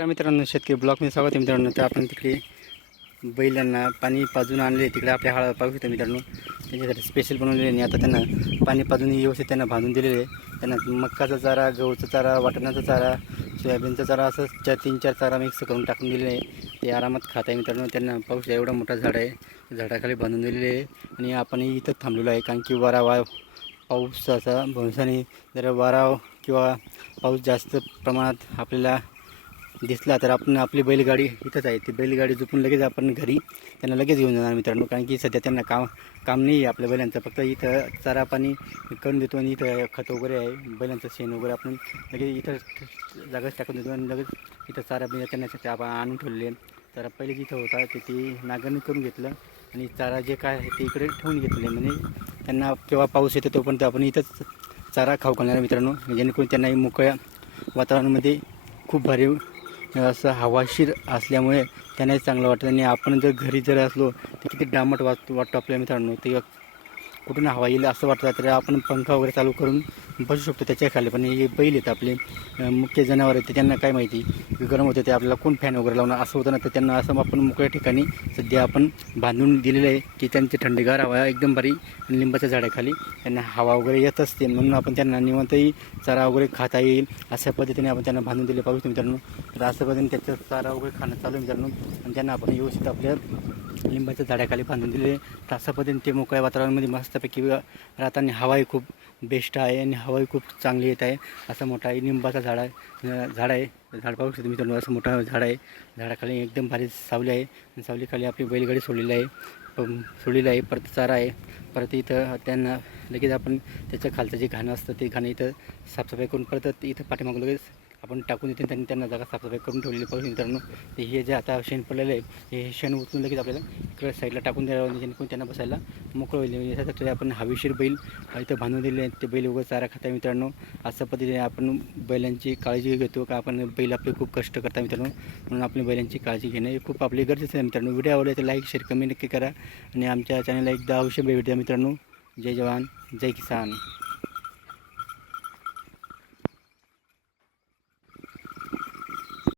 नमस्कार मित्रांनो, शेतकरी ब्लॉगमध्ये स्वागत आहे मित्रांनो. तर आपण तिकडे बैलांना पाणी पाजून आणले. तिकडे आपल्या हळद पाहू शकतो मित्रांनो. त्यांच्यासाठी स्पेशल बनवलेले आणि आता त्यांना पाणी पाजून व्यवस्थित त्यांना बांधून दिलेले आहे. त्यांना मक्काचा चारा, गहूचा चारा, वाटाण्याचा चारा, सोयाबीनचा चारा असं 3-4 चारा मिक्स करून टाकून दिलेले आहे. ते आरामात खात आहे मित्रांनो. त्यांना पाऊस एवढा मोठा झाड आहे, झाडाखाली बांधून दिलेले आहे. आणि आपण इथं थांबलेलो आहे कारण की पावसाचा भविष्याने जर वारा किंवा पाऊस जास्त प्रमाणात आपल्याला दिसला तर आपण आपली बैलगाडी इथंच आहे. ती बैलगाडी झोपून लगेच आपण घरी त्यांना लगेच घेऊन जाणार मित्रांनो. कारण की सध्या त्यांना काम नाही आहे आपल्या बैलांचं. फक्त इथं चारा पाणी करून देतो आणि इथं खत वगैरे आहे, बैलांचं शेण वगैरे आपण लगेच इथं जागाच टाकून देतो आणि लगेच इथं चारा बिया त्यांच्यासाठी आपण आणून ठेवलेले. चारा पहिले जिथं होता ते नांगरणी करून घेतलं आणि चारा जे काय आहे ते इकडे ठेवून घेतले. म्हणजे त्यांना केव्हा पाऊस येतो तोपर्यंत आपण इथंच चारा खाऊ घालणार मित्रांनो. जेणेकरून त्यांनाही मोकळ्या वातावरणामध्ये खूप भारी असं हवाशीर असल्यामुळे त्यांनाही चांगलं वाटतं. आणि आपण जर घरी जर असलो तर किती डामट वाटतो आपल्या मित्रांनो. ते कुठून हवा येईल असं वाटतं, तर आपण पंखा वगैरे चालू करून बसू शकतो त्याच्या खाली. पण हे बैल आहेत आपले मुख्य जनावर आहेत, ते त्यांना काय माहिती गरम होते ते आपल्याला कोण फॅन वगैरे लावणार असं होतं ना. तर त्यांना असं आपण मोकळ्या ठिकाणी सध्या आपण बांधून दिलेलं आहे की त्यांची थंडीगार हवा एकदम भारी आणि लिंबाच्या झाडाखाली त्यांना हवा वगैरे येत असते. म्हणून आपण त्यांना निवांतही चारा वगैरे खाता येईल अशा पद्धतीने आपण त्यांना बांधून दिले पाहू मित्रांनो. तर अशा पद्धतीने त्याचं चारा वगैरे खाणं चालू मित्रांनो. आणि त्यांना आपण व्यवस्थित आपल्या लिंबाच्या झाडाखाली बांधून दिले. तर अशा पद्धतीने ते मोकळ्या वातावरणामध्ये मस्तपैकी राहताना हवाही खूप बेस्ट आहे आणि हवाही खूप चांगली येत आहे. असा मोठा आहे लिंबाचा झाड आहे. झाड पाहू शकतो मित्रांनो. असं मोठं झाड आहे. झाडाखाली एकदम भारी सावली आहे. सावलीखाली आपली बैलगाडी सोडलेली आहे. परत चारा आहे. परत इथं त्यांना लगेच आपण त्याच्या खालचं जे घाणं असतं ते घाणं इथं साफसफाई करून परत इथं पाठीमागून लगेच आपण टाकून देते. त्यांना जागा साफसफाई करून ठेवलेली पाहिजे मित्रांनो. ते हे जे आता शेण पडलेलं आहे हे शेण उचलून लगेच आपल्याला इकडे साईडला टाकून द्यावं, जेणेकरून त्यांना बसायला मोकळं होईल. यासाठी आपण हवेशीर बैल इथं बांधून दिले आहेत. ते बैल वगैरे चारा खाता मित्रांनो. अशा पद्धतीने आपण बैलांची काळजी घेतो का आपण बैल आपले खूप कष्ट करता मित्रांनो. म्हणून आपल्या बैलांची काळजी घेणं हे खूप आपले गरजेचं आहे मित्रांनो. व्हिडिओ आवडले तर लाईक शेअर कमेंट नक्की करा आणि आमच्या चॅनलला एकदा अवश्य भेट द्या मित्रांनो. जय जवान जय किसान.